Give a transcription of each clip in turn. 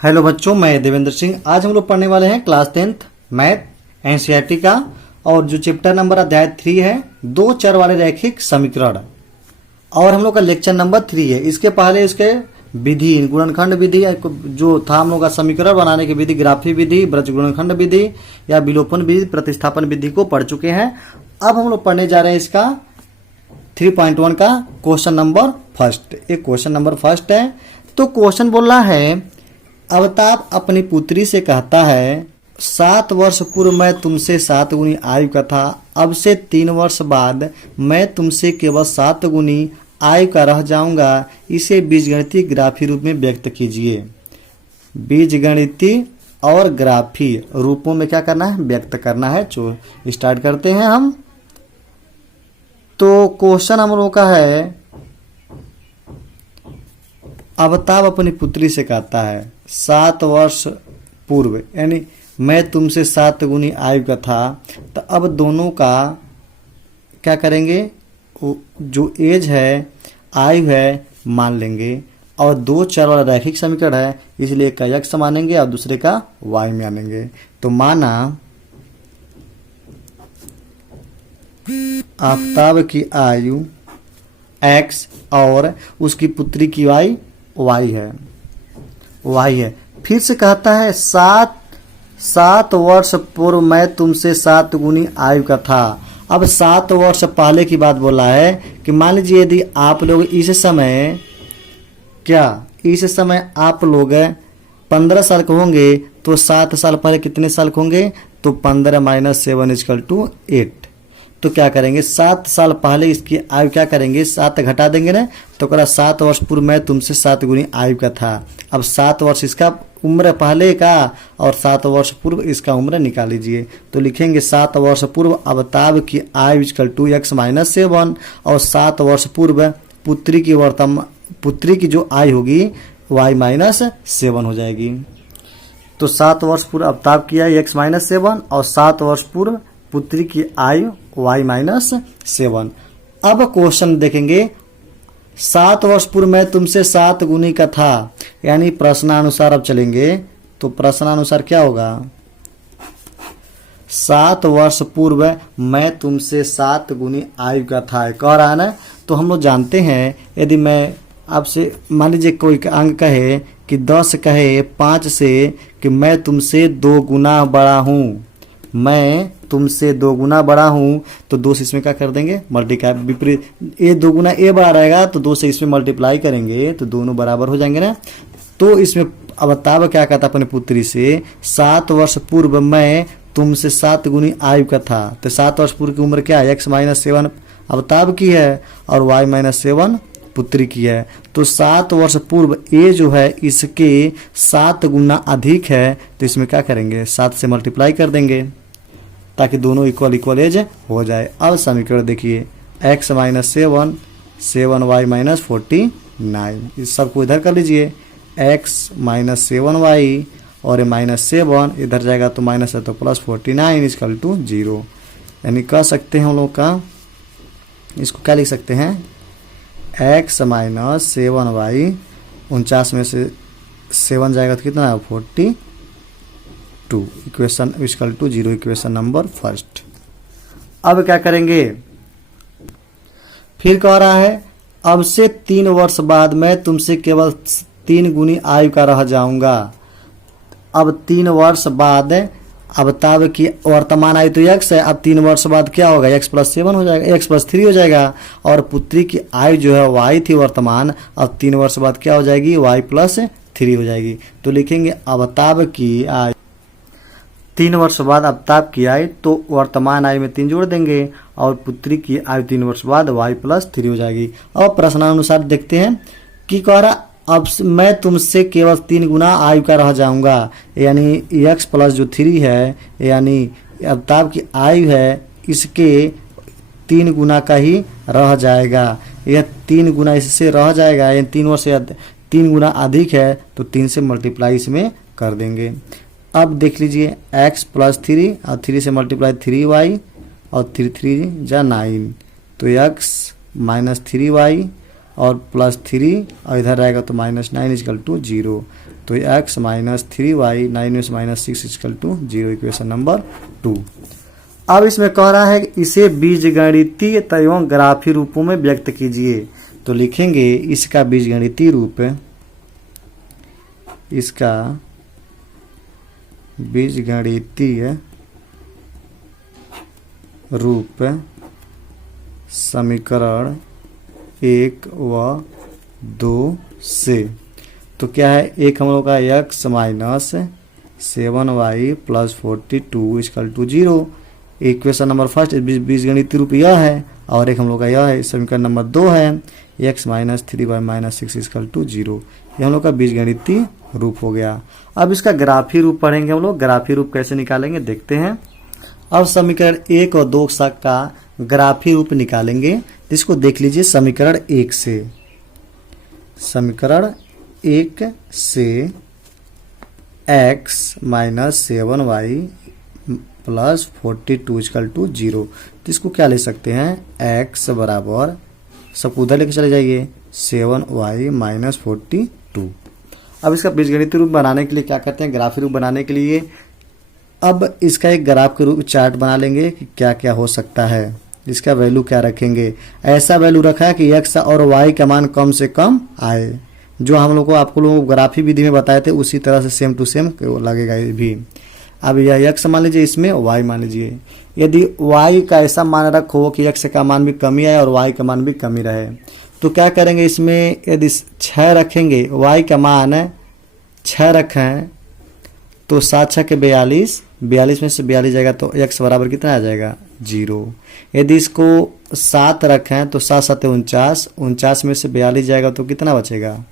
Hello बच्चों, मैं देवेंद्र सिंह। आज हम लोग पढ़ने वाले हैं क्लास 10th मैथ एनसीईआरटी का, और जो चैप्टर नंबर अध्याय 3 है, दो चर वाले रैखिक समीकरण, और हम लोग का लेक्चर नंबर 3 है। इसके पहले इसके विधि, गुणनखंड विधि जो था हम लोग का, समीकरण बनाने की विधि, ग्राफी विधि, ब्रज गुणनखंड विधि या विलोपन विधि, प्रतिस्थापन विधि को पढ़ चुके हैं। अब हम लोग पढ़ने जा रहे हैं इसका 3.1 का क्वेश्चन नंबर फर्स्ट। एक क्वेश्चन नंबर फर्स्ट है। तो क्वेश्चन बोल रहा है, अवताप अपनी पुत्री से कहता है, 7 वर्ष पूर्व मैं तुमसे 7 गुनी आयु का था, अब से 3 वर्ष बाद मैं तुमसे केवल 7 गुनी आयु का रह जाऊंगा। इसे बीजगणितीय ग्राफी रूप में व्यक्त कीजिए। बीजगणितीय और ग्राफी रूपों में क्या करना है? व्यक्त करना है। जो स्टार्ट करते हैं हम। तो क्वेश्चन हम लोग का है, अवताप अपनी पुत्री से कहता है 7 वर्ष पूर्व, यानी मैं तुमसे 7 गुनी आयु का था। तो अब दोनों का क्या करेंगे? जो एज है, आयु है, मान लेंगे। और दो चर वाला रैखिक समीकरण है, इसलिए एक का x मानेंगे और दूसरे का y मानेंगे। तो माना आफताब की आयु x और उसकी पुत्री की आयु y है। फिर से कहता है, 7 वर्ष पूर्व मैं तुमसे 7 गुनी आयु का था। अब 7 वर्ष पहले की बात बोला है कि मान लीजिए यदि आप लोग इस समय आप लोग 15 साल के होंगे, तो 7 साल पहले कितने साल के होंगे? तो 15 - 7 = 8। तो क्या करेंगे? 7 साल पहले इसकी आयु क्या करेंगे? 7 घटा देंगे ना। तो कह 7 वर्ष पूर्व मैं तुमसे 7 गुनी आयु का था। अब 7 वर्ष इसका उम्र पहले का और 7 वर्ष पूर्व इसका उम्र निकाल लीजिए। तो लिखेंगे 7 वर्ष पूर्व अवताप की आयु = x - 7, और 7 वर्ष पूर्व पुत्री की जो आयु होगी y - 7 हो जाएगी। तो 7 वर्ष पूर्व अवताप की आयु x - 7 और 7 वर्ष पूर्व पुत्री की आयु y - 7। अब क्वेश्चन देखेंगे, 7 वर्ष पूर्व मैं तुमसे 7 गुनी का था, यानी प्रश्नानुसार अब चलेंगे। तो प्रश्नानुसार क्या होगा? 7 वर्ष पूर्व मैं तुमसे 7 गुनी आयु का था, कह रहा है ना। तो हम लोग जानते हैं, यदि मैं आपसे मान लीजिए कोई अंक कहे कि 10 कहे 5 से कि मैं तुमसे 2 गुना बड़ा हूँ, मैं तुमसे 2 गुना बड़ा हूँ, तो 2 से इसमें क्या कर देंगे? मल्टीप्लाई। विपरीत, ए 2 गुना ए बड़ा रहेगा तो 2 से इसमें मल्टीप्लाई करेंगे तो दोनों बराबर हो जाएंगे ना। तो इसमें अवताप क्या कहता अपने पुत्री से, 7 वर्ष पूर्व मैं तुमसे 7 गुनी आयु का था। तो 7 वर्ष पूर्व की उम्र क्या है? x - 7 अवताप की है और y - 7 पुत्री की है। तो 7 वर्ष पूर्व ए जो है इसके 7 गुना अधिक है, तो इसमें क्या करेंगे? 7 से मल्टीप्लाई कर देंगे ताकि दोनों इक्वल एज हो जाए। अब समीकरण देखिए, x - 7 7y - 49। इस सबको इधर कर लीजिए, x - 7y और -7 इधर जाएगा तो माइनस है तो प्लस 49 = 0। यानी कह सकते हैं हम लोग का, इसको क्या लिख सकते हैं? x - 7y, 49 में से 7 जाएगा तो कितना है? 42 इक्वेशन = 0। Equation number first. अब क्या करेंगे? फिर कह रहा है, अब से 3 वर्ष बाद मैं तुमसे केवल 3 गुनी आयु का रह जाऊंगा। अब 3 वर्ष बाद अवताप की वर्तमान आयु तो x है। अब 3 वर्ष बाद क्या होगा? x + 7 हो जाएगा, x + 3 हो जाएगा। और पुत्री की आयु जो है y थी वर्तमान, अब 3 वर्ष बाद क्या हो जाएगी? y + 3 हो जाएगी। तो लिखेंगे अवताप की आयु 3 वर्ष बाद अवताप की आयु, तो वर्तमान आयु में 3 जोड़ देंगे और पुत्री की आयु 3 वर्ष बाद y + 3 हो जाएगी। अब प्रश्नानुसार देखते हैं कि कह रहा, अब मैं तुमसे केवल 3 गुना आयु का रह जाऊंगा, यानी x + जो 3 है, यानी अवताप की आयु है इसके 3 गुना का ही रह जाएगा। यह 3 गुना इससे रह जाएगा, यानी 3 वर्ष या 3 गुना अधिक है, तो 3 से मल्टीप्लाई इसमें कर देंगे। अब देख लीजिए, x + 3 और 3 से मल्टीप्लाई 3y और 3 3 जा 9, तो x - 3y और +3 और इधर रहेगा तो -9 इजकल टू 0। तो x माइनस 3y 9 में से -6 इजकल टू 0, इक्वेशन नंबर 2। अब इसमें कह रहा है कि इसे बीजगणितीय एवं ग्राफी रूपों में व्यक्त कीजिए। तो लिखेंगे इसका बीजगणितीय रूप, इसका बीजगणितीय रूप समीकरण 1 व 2 से। तो क्या है, एक हम लोग का x minus 7y plus 42 equal to 0, equation number first बीजगणितीय रूप यह है, और एक हम लोग का यह है समीकरण नंबर 2 है x minus 3y minus 6 equal to 0। ये हम लोग का बीजगणितीय रूप हो गया। अब इसका ग्राफी रूप पढ़ेंगे हम लोग। ग्राफी रूप कैसे निकालेंगे देखते हैं। अब समीकरण 1 और 2 का ग्राफी रूप निकालेंगे, जिसको देख लीजिए समीकरण 1 से। समीकरण 1 से x minus 7y plus 42 equal to 0, तो इसको क्या ले सकते हैं, x बराबर सबको उधर लेके चले जाइए 7y माइनस 42। अब इसका बीजगणितीय रूप बनाने के लिए क्या करते हैं, ग्राफी रूप बनाने के लिए अब इसका एक ग्राफ के रूप चार्ट बना लेंगे कि क्या क्या हो सकता है, इसका वैल्यू क्या रखेंगे। ऐसा वैल्यू रखा है कि x और y का मान कम से कम आए, जो हम लोग को आपको लोग ग्राफी विधि में बताए थे उसी तरह से सेम टू सेम लगेगा ये भी। अब यह x मान लीजिए, इसमें y मान लीजिए। यदि y का ऐसा मान रखो कि x का मान भी कमी आए और y का मान भी कमी रहे, तो क्या करेंगे, इसमें यदि 6 रखेंगे, y का मान 6 रखें तो 7 6 के 42, 42 में से 42 जाएगा तो x बराबर कितना आ जाएगा 0। यदि इसको 7 रखें तो 7 7 49, 49 में से 42 जाएगा तो कितना बचेगा,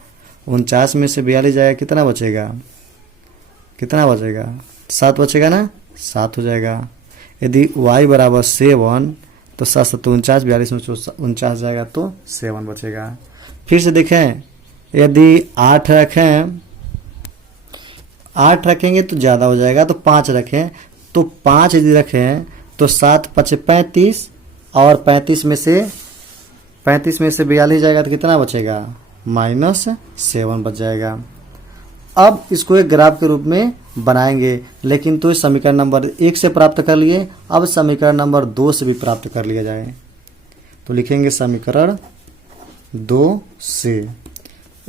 49 में से 42 जाएगा कितना बचेगा, 7 बचेगा ना, 7 हो जाएगा। यदि y बराबर 7 तो 7 7 49, 42 में 49 जाएगा तो 7 बचेगा। फिर से देखें, यदि 8 रखेंगे तो ज़्यादा हो जाएगा, तो 5 रखें, तो 5 यदि रखें तो 7 5 35 और 35 में से 42 जाएगा तो कितना बचेगा, -7 बच जाएगा। अब इसको एक ग्राफ के रूप में बनाएंगे, लेकिन तो समीकरण नंबर 1 से प्राप्त कर लिए, अब समीकरण नंबर 2 से भी प्राप्त कर लिया जाए। तो लिखेंगे समीकरण 2 से।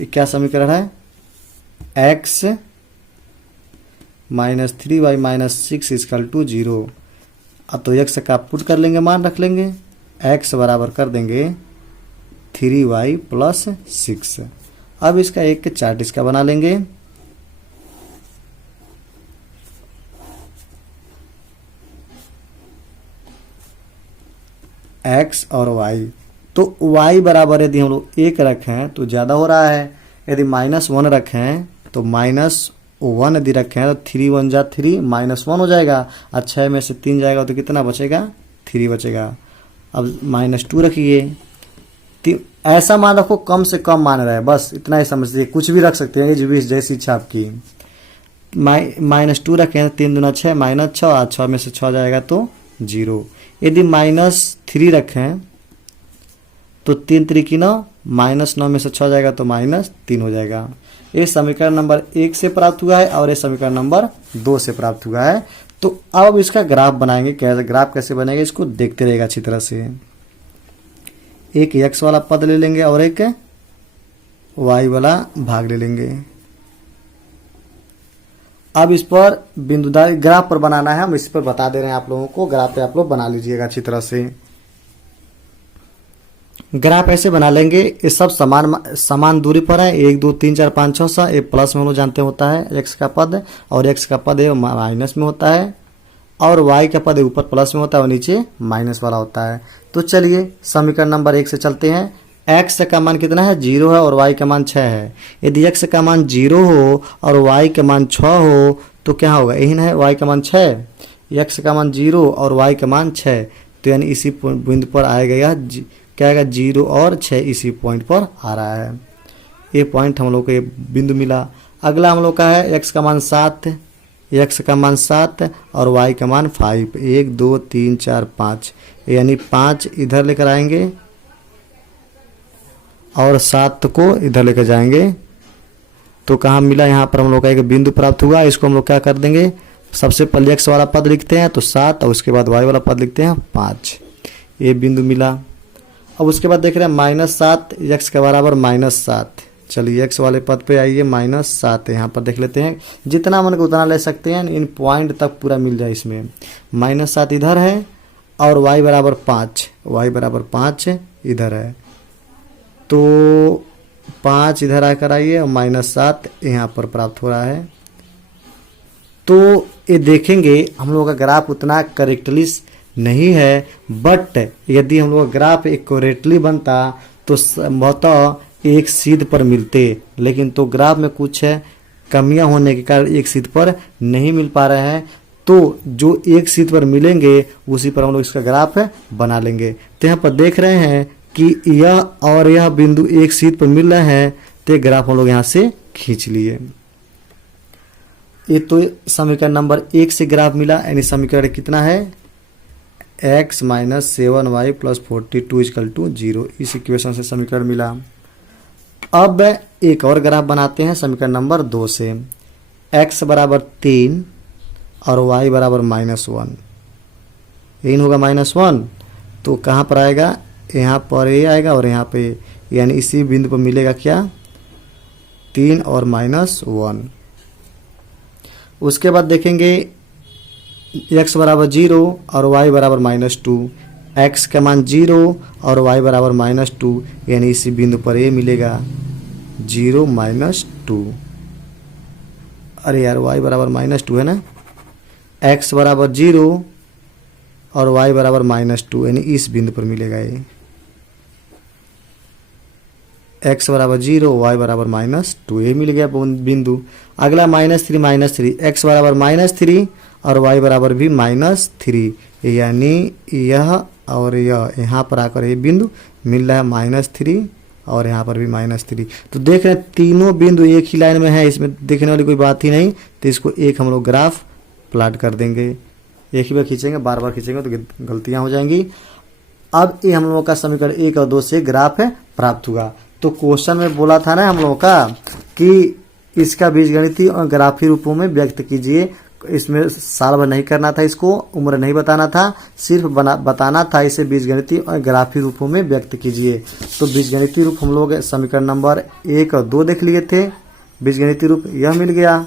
क्या समीकरण है, x minus 3y minus 6 equal to 0। अब तो x का पुट कर लेंगे, मान रख लेंगे, x बराबर कर देंगे 3y प्लस 6। अब इसका एक चार्ट इसका बना लेंगे। x और y, तो y बराबर यदि हम लोग 1 रखें तो ज़्यादा हो रहा है, यदि -1 रखें तो -1 यदि रखें तो 3 1 जा 3 -1 हो जाएगा, और 6 में से 3 जाएगा तो कितना बचेगा, 3 बचेगा। अब -2 रखिए, ऐसा मान रखो कम से कम मान रहा है, बस इतना ही समझिए, कुछ भी रख सकते हैं, ये जैसी इच्छा आपकी। -2 रखें, 3 दूना 6 -6, और 6 में से 6 जाएगा तो 0। यदि -3 रखें तो 3 3 9, -9 में से 6 जाएगा तो -3 हो जाएगा। ये समीकरण नंबर 1 से प्राप्त हुआ है और ये समीकरण नंबर 2 से प्राप्त हुआ है। तो अब इसका ग्राफ बनाएंगे, कैसे ग्राफ कैसे बनेगा इसको देखते रहेगा अच्छी तरह से। एक x वाला पद ले लेंगे और एक y वाला भाग ले लेंगे। अब इस पर बिंदुदार ग्राफ पर बनाना है, हम इस पर बता दे रहे हैं आप लोगों को, ग्राफ पे आप लोग बना लीजिएगा अच्छी तरह से। ग्राफ ऐसे बना लेंगे, ये सब समान दूरी पर है, 1 2 3 4 5 6 7। ये प्लस में हम लोग जानते होता है x का पद, और x का पद है माइनस में होता है, और y का पद ऊपर प्लस में होता है और नीचे माइनस वाला होता है। तो चलिए समीकरण नंबर 1 से चलते हैं। x का मान कितना है, 0 है, और y का मान 6 है। यदि x का मान 0 हो और y का मान 6 हो तो क्या होगा, यही ना है, y का मान 6, x का मान 0 और y का मान 6, तो यानी इसी बिंदु पर आएगा यह क्या आएगा, 0 और 6 इसी पॉइंट पर आ रहा है। ये पॉइंट हम लोग को ये बिंदु मिला। अगला हम लोग का है x का मान 7, x का मान 7 और y का मान 5, 1 2 3 4 5, यानी 5 इधर लेकर आएंगे और 7 को इधर लेकर जाएंगे तो कहाँ मिला, यहाँ पर हम लोग का एक बिंदु प्राप्त हुआ। इसको हम लोग क्या कर देंगे, सबसे पहले x वाला पद लिखते हैं तो 7 और उसके बाद y वाला पद लिखते हैं 5। ये बिंदु मिला। अब उसके बाद देख रहे हैं -7 x के बराबर -7। चलिए x वाले पद पे आइए, -7 यहाँ पर देख लेते हैं, जितना मन को उतना ले सकते हैं, इन पॉइंट तक पूरा मिल जाए इसमें। -7 इधर है और y बराबर 5, y बराबर 5 इधर है, तो 5 इधर आकर आइए और -7 यहाँ पर प्राप्त हो रहा है। तो ये देखेंगे हम लोग का ग्राफ उतना करेक्टली नहीं है, बट यदि हम लोग ग्राफ एक्यूरेटली बनता तो संभवतः एक सीध पर मिलते, लेकिन तो ग्राफ में कुछ है कमियां होने के कारण एक सीध पर नहीं मिल पा रहा है। तो जो एक सीध पर मिलेंगे उसी पर हम लोग इसका ग्राफ बना लेंगे। तो यहाँ पर देख रहे हैं कि यह और यह बिंदु एक सीध पर मिल रहे हैं, तो ग्राफ हम लोग यहाँ से खींच लिए। ये तो समीकरण नंबर 1 से ग्राफ मिला, यानी समीकरण कितना है, x - 7y + 42 = 0। इस इक्वेशन से समीकरण मिला। अब एक और ग्राफ बनाते हैं समीकरण नंबर 2 से। x बराबर 3 और y बराबर -1, यही होगा -1, तो कहाँ पर आएगा, यहाँ पर ये आएगा और यहाँ पे, यानी इसी बिंदु पर मिलेगा क्या, 3 और -1। उसके बाद देखेंगे x बराबर 0 और y बराबर -2, x का मान 0 और y बराबर -2, यानी इसी बिंदु पर ये मिलेगा 0 -2। अरे यार y बराबर -2 है ना, x बराबर 0 और y बराबर -2, यानी इस बिंदु पर मिलेगा ये x बराबर 0 y बराबर -2, ये मिल गया बिंदु। अगला -3 x बराबर -3 और y बराबर भी -3, यानी यह और यह यहाँ पर आकर ये बिंदु मिल रहा है -3 और यहाँ पर भी -3। तो देख रहे हैं तीनों बिंदु एक ही लाइन में है, इसमें देखने वाली कोई बात ही नहीं। तो इसको एक हम लोग ग्राफ प्लाट कर देंगे, एक ही बार खींचेंगे, बार बार खींचेंगे तो गलतियाँ हो जाएंगी। अब ये हम लोगों का समीकरण 1 और 2 से ग्राफ प्राप्त हुआ। तो क्वेश्चन में बोला था ना हम लोगों का कि इसका बीजगणितीय और ग्राफी रूपों में व्यक्त कीजिए। इसमें साल भर नहीं करना था, इसको उम्र नहीं बताना था, सिर्फ बताना था इसे बीजगणितीय और ग्राफी रूपों में व्यक्त कीजिए। तो बीजगणितीय रूप हम लोग समीकरण नंबर 1 और 2 देख लिए थे, बीजगणितीय रूप यह मिल गया।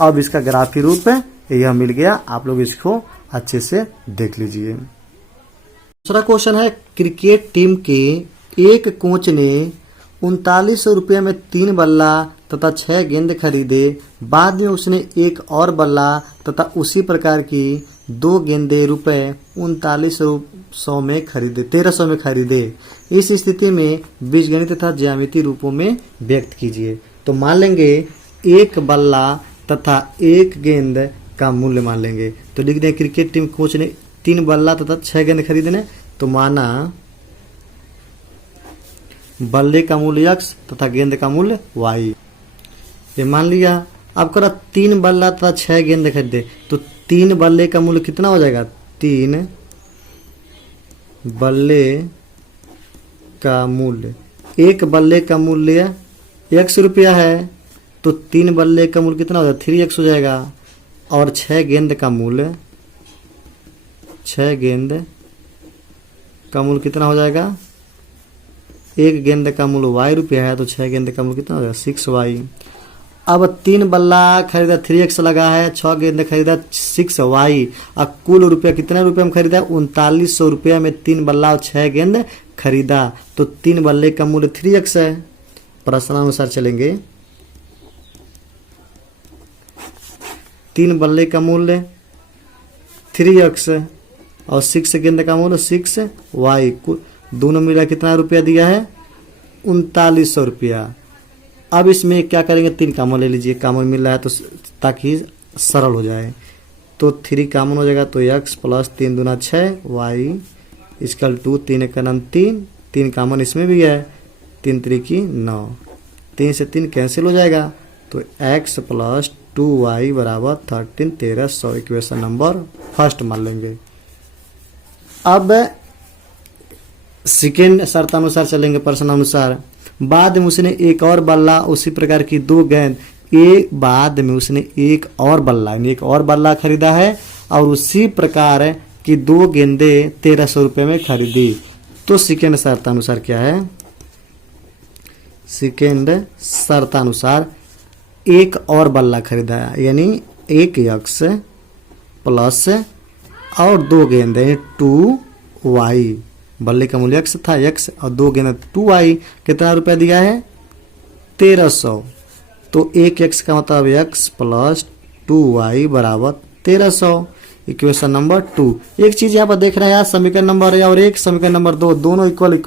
अब इसका ग्राफी रूप यह मिल गया, आप लोग इसको अच्छे से देख लीजिए। दूसरा क्वेश्चन है, क्रिकेट टीम के एक कोच ने 3900 रुपये में 3 बल्ला तथा 6 गेंद खरीदे। बाद में उसने एक और बल्ला तथा उसी प्रकार की 2 गेंदे रुपये 3900 में खरीदे 1300 में खरीदे। इस स्थिति में बीजगणित तथा ज्यामितीय रूपों में व्यक्त कीजिए। तो मान लेंगे एक बल्ला तथा एक गेंद का मूल्य मान लेंगे। तो लिख दें क्रिकेट टीम कोच ने 3 बल्ला तथा 6 गेंद खरीदने, तो माना बल्ले का मूल्य x तथा गेंद का मूल्य y, ये मान लिया। अब करा 3 बल्ला तथा 6 गेंद खरीदे, तो 3 बल्ले का मूल्य कितना हो जाएगा, 3 बल्ले का मूल्य, एक बल्ले का मूल्य x रुपया है, तो 3 बल्ले का मूल्य कितना हो जाएगा, 3x हो जाएगा। और 6 गेंद का मूल्य, 6 गेंद का मूल्य कितना हो जाएगा, एक गेंद का मूल्य y रुपया है, तो 6 गेंद का मूल्य कितना हो जाएगा, 6y। अब 3 बल्ला खरीदा 3x लगा है, 6 गेंद खरीदा 6y, अब कुल रुपया कितने रुपये में खरीदा, 3900 रुपया में 3 बल्ला और 6 गेंद खरीदा। तो 3 बल्ले का मूल्य 3x है। प्रश्नानुसार चलेंगे, 3 बल्ले का मूल्य 3x और 6 गेंद का मूल्य 6y, दोनों मिला कितना रुपया दिया है, 3900 रुपया। अब इसमें क्या करेंगे, 3 कॉमन ले लीजिए, कॉमन मिल रहा है तो ताकि सरल हो जाए। तो 3 कॉमन हो जाएगा, तो x प्लस 3 दूना 6 y इक्वल टू 3 का नाम 3 कॉमन इसमें भी है, 3 3 9, 3 से 3 कैंसिल हो जाएगा, तो x प्लस 2y बराबर 13 1300 इक्वेशन नंबर फर्स्ट मान लेंगे। अब सेकेंड शर्तानुसार चलेंगे, प्रश्नानुसार। बाद में उसने एक और बल्ला उसी प्रकार की 2 गेंद, एक बाद में उसने एक और बल्ला यानी एक और बल्ला खरीदा है और उसी प्रकार की 2 गेंदें 1300 रुपये में खरीदी। तो सेकेंड शर्तानुसार क्या है, सेकेंड शर्तानुसार एक और बल्ला खरीदा है यानी एक यक्स प्लस और 2 गेंद यानी 2y, बल्ले का मूल्य x था x और 2 गेंद 2y, कितना रुपया दिया है 1300। तो एक x का मतलब x प्लस 2y बराबर 1300, इक्वेशन नंबर 2। एक चीज यहाँ पर देख रहे हैं यार, समीकरण नंबर और एक समीकरण नंबर 2 दोनों इक्वल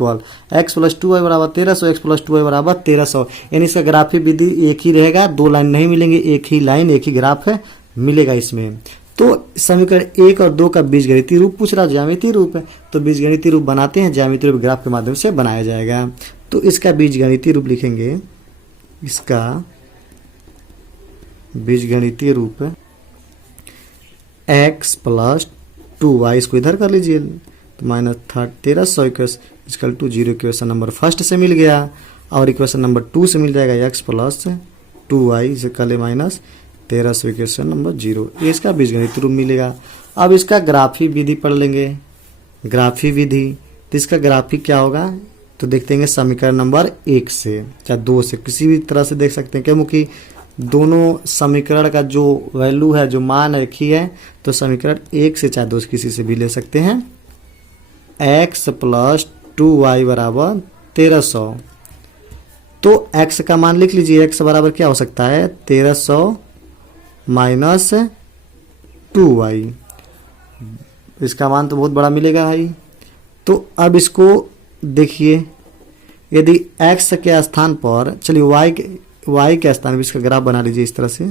x प्लस 2y बराबर 1300, x प्लस 2y बराबर 1300, यानी इसका ग्राफी विधि एक ही रहेगा, 2 लाइन नहीं मिलेंगे, एक ही लाइन एक ही ग्राफ है मिलेगा इसमें। तो समीकरण 1 और 2 का बीजगणितीय रूप पूछ रहा, ज्यामितीय रूप है, तो बीजगणितीय रूप बनाते हैं, ज्यामितीय रूप ग्राफ के माध्यम से बनाया जाएगा। तो इसका बीजगणितीय रूप लिखेंगे, इसका बीजगणितीय रूप x प्लस 2y, इसको इधर कर लीजिए तो minus 1300 equal to 0, equation number first से मिल गया और इक्वेशन नंबर 2 से मिल जाएगा x प्लस 2y, इसे कर ले माइनस 1300 इक्वेशन नंबर 0, ये इसका बीजगणित रूप मिलेगा। अब इसका ग्राफी विधि पढ़ लेंगे, ग्राफी विधि, तो इसका ग्राफी क्या होगा तो देखते हैं समीकरण नंबर 1 से या 2 से, किसी भी तरह से देख सकते हैं क्योंकि दोनों समीकरण का जो वैल्यू है, जो मान एक ही है, तो समीकरण 1 से चाहे 2 से किसी से भी ले सकते हैं। x प्लस 2y बराबर 1300, तो x का मान लिख लीजिए, x बराबर क्या हो सकता है 1300 माइनस 2y, इसका मान तो बहुत बड़ा मिलेगा भाई। तो अब इसको देखिए, यदि x के स्थान पर, चलिए y के स्थान पर इसका ग्राफ बना लीजिए, इस तरह से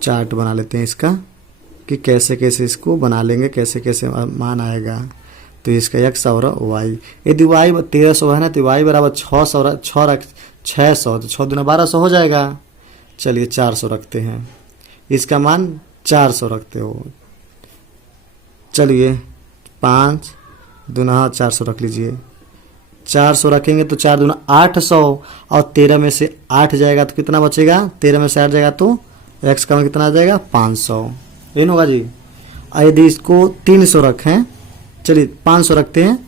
चार्ट बना लेते हैं इसका कि कैसे कैसे इसको बना लेंगे, कैसे कैसे मान आएगा। तो इसका x और y, यदि y 1300 है ना तो y बराबर 600 तो 6 दूना 1200 हो जाएगा। चलिए 400 रखते हैं, इसका मान 400 रखते हो, चलिए 5 दूना 400 रख लीजिए, 400 रखेंगे तो 4 दूना 800 और 13 में से 8 जाएगा तो कितना बचेगा, 13 में से 8 जाएगा तो x का मान कितना आ जाएगा 500, ये होगा जी। यदि इसको 300 रखें, चलिए 500 रखते हैं,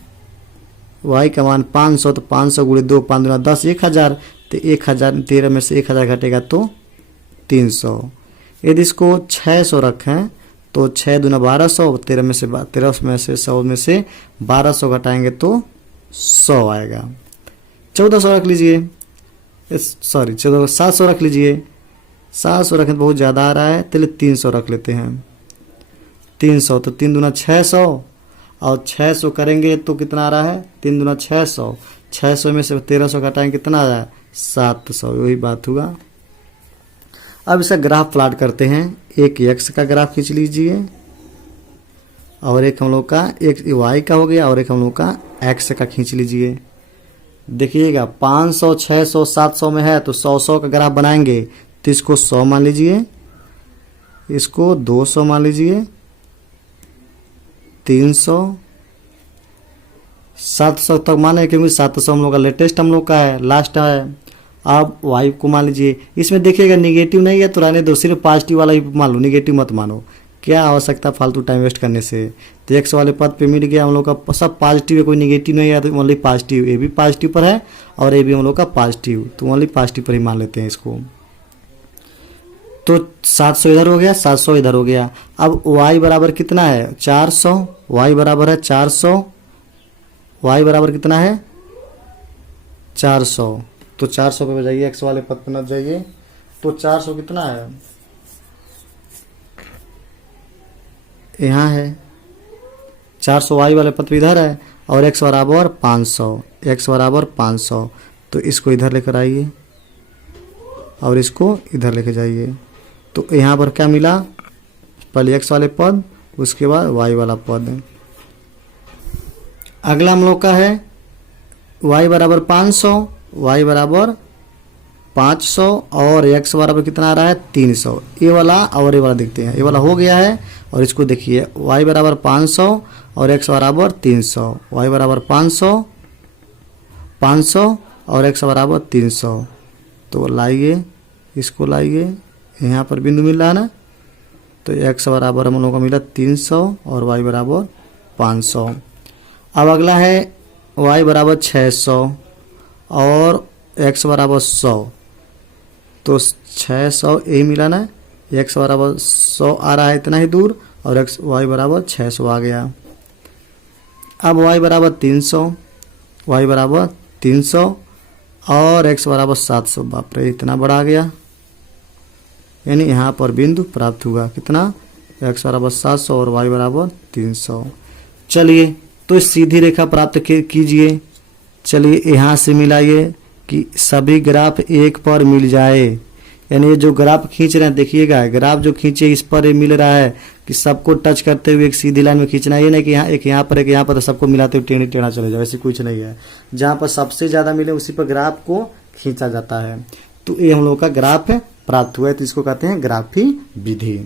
y का मान 500 तो 500 गुणे 2 5 दूना 10 1000, तो 1000 13 में से 1000 घटेगा तो 300। यदि इसको 600 रखें तो 6 दूना 1200, 13 में से 100 में से 1200 घटाएंगे तो 100 आएगा। 1400 रख लीजिए, सॉरी 700 रख लीजिए, 700 रखें तो बहुत ज़्यादा आ रहा है, चलिए 300 रख लेते हैं। 300 तो 3 दूना 600 और 600 करेंगे तो कितना आ रहा है 3 दूना 600, 600 में से 1300 घटाएंगे कितना आ रहा है 700, वही बात हुआ। अब इसका ग्राफ प्लॉट करते हैं, एक x का ग्राफ खींच लीजिए और एक हम लोग का एक y का हो गया और एक हम लोग का x का खींच लीजिए। देखिएगा 500 600 700 में है तो 100 का ग्राफ बनाएंगे, तो इसको 100 मान लीजिए, इसको 200 मान लीजिए, 300 700 तक माने क्योंकि 700 हम लोग का लेटेस्ट हम लोग का है, लास्ट है। अब y को मान लीजिए, इसमें देखिएगा निगेटिव नहीं है तो रहने दो, सिर्फ पॉजिटिव वाला ही मान लो, निगेटिव मत मानो, क्या आवश्यकता फालतू टाइम वेस्ट करने से। तो x वाले पद पे मिल गया हम लोग का सब पॉजिटिव है, कोई निगेटिव नहीं है तो ओनली पॉजिटिव, ए भी पॉजिटिव पर है और ए भी हम लोग का पॉजिटिव, तो ओनली पॉजिटिव पर ही मान लेते हैं इसको। तो 700 इधर हो गया, 700 इधर हो गया। अब y बराबर कितना है 400, y बराबर है 400, y बराबर कितना है 400, तो 400 पे जाइए, x वाले पद पर न जाइए, तो 400 कितना है यहाँ है 400, y वाले पद पे इधर है और x बराबर 500, x बराबर 500, तो इसको इधर लेकर आइए और इसको इधर लेकर जाइए। तो यहाँ पर क्या मिला, पहले x वाले पद उसके बाद y वाला पद। अगला हम लोग का है y बराबर 500, y बराबर 500 और x बराबर कितना आ रहा है 300, ये वाला और ये वाला देखते हैं, ये वाला हो गया है और इसको देखिए y बराबर 500 और x बराबर 300, y बराबर 500 500 और x बराबर 300। तो लाइए, इसको लाइए, यहाँ पर बिंदु मिल रहा है ना, तो x बराबर हम लोगों को मिला 300 और y बराबर 500। अब अगला है y बराबर 600 और x बराबर 100। तो 600 ए मिला ना, x बराबर 100 आ रहा है इतना ही दूर और y बराबर 600 आ गया। अब y बराबर 300, y बराबर 300 और x बराबर 700। बाप रे, इतना बड़ा आ गया, यानी यहाँ पर बिंदु प्राप्त हुआ। कितना? x बराबर 700 और y बराबर 300। चलिए तो सीधी रेखा प्राप्त कीजिए। चलिए यहाँ से मिलाइए कि सभी ग्राफ एक पर मिल जाए, यानी ये जो ग्राफ खींच रहे हैं, देखिएगा ग्राफ जो खींचे इस पर ये मिल रहा है कि सबको टच करते हुए एक सीधी लाइन में खींचना है। ये नहीं कि यहाँ एक यहाँ पर एक यहाँ पर, तो सबको मिलाते हुए टेढ़ी टेढ़ा चले जाए, ऐसी कुछ नहीं है। जहाँ पर सबसे ज़्यादा मिले उसी पर ग्राफ को खींचा जाता है। तो ये हम लोग का ग्राफ प्राप्त हुआ है, तो इसको कहते हैं ग्राफी विधि।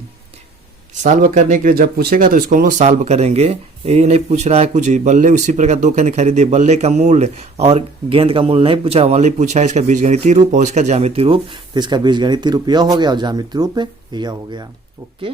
सॉल्व करने के लिए जब पूछेगा तो इसको हम लोग सॉल्व करेंगे। ये नहीं पूछ रहा है कुछ, बल्ले उसी प्रकार 2 गेंद खरीदे, बल्ले का मूल्य और गेंद का मूल्य नहीं पूछा, वाली पूछा है इसका बीजगणितीय रूप और इसका ज्यामितीय रूप। तो इसका बीजगणितीय रूप यह हो गया और ज्यामितीय रूप यह हो गया। ओके।